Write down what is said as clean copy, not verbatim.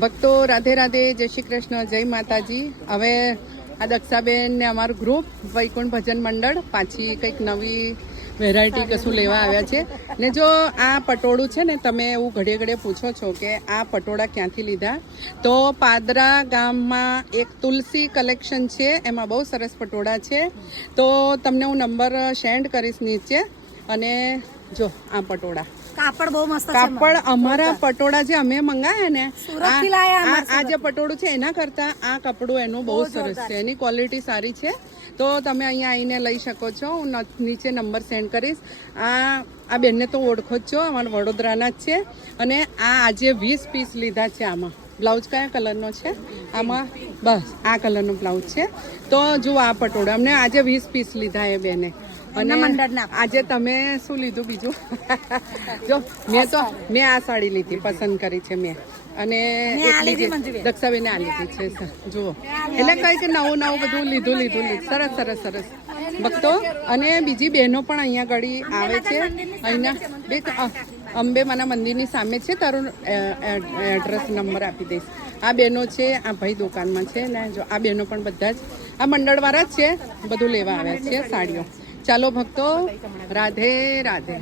ભક્તો રાધે રાધે, જય શ્રી કૃષ્ણ, જય માતાજી. હવે આ દક્ષાબેન ને અમારું ગ્રુપ વૈકુંઠ ભજન મંડળ પાછી કંઈક નવી વેરાયટી કશું લેવા આવ્યા છે. ને જો આ પટોળું છે ને, તમે એવું ઘડીએ ઘડીએ પૂછો છો કે આ પટોળા ક્યાંથી લીધા, તો પાદરા ગામમાં એક તુલસી કલેક્શન છે, એમાં બહુ સરસ પટોળા છે. તો તમને હું નંબર સેન્ડ કરીશ નીચે. અને જો આ પટોળા, કાપડ બહુ મસ્ત છે. કાપડ અમારા પટોળા જે અમે મંગાયા ને, સુરતથી લાયા આ જે પટોળું છે એના કરતા આ કપડું એનું બહુ સરસ છે, એની ક્વોલિટી સારી છે. તો તમે અહીંયા આવીને લઈ શકો છો. હું નીચે નંબર સેન્ડ કરીશ. આ બેનને તો ઓળખો જ છો, અમારા વડોદરાના જ છે. અને આ આજે 20 પીસ લીધા છે. આમાં બ્લાઉઝ કયા કલરનો છે? આમાં બસ આ કલરનો બ્લાઉઝ છે. તો જુઓ આ પટોળું અમને આજે 20 પીસ લીધા એ બેને. અને આજે તમે શું લીધું બીજું? જો મેં આ સાડી લીધી, પસંદ કરી છે મેં. અને દક્ષાબેને આ લીધી છે. જુઓ, એટલે કંઈક નવું બધું લીધું. સરસ ભક્તો. અને બીજી બહેનો પણ અહીંયા ઘડી આવે છે. અહીંયા અંબે માના મંદિરની સામે છે. તારું એડ્રેસ નંબર આપી દઈશ. આ બહેનો છે, આ ભાઈ દુકાનમાં છે ને. જો આ બહેનો પણ બધા જ આ મંડળવાળા જ છે, બધું લેવા આવ્યા છે સાડીઓ. ચાલો ભક્તો, રાધે રાધે.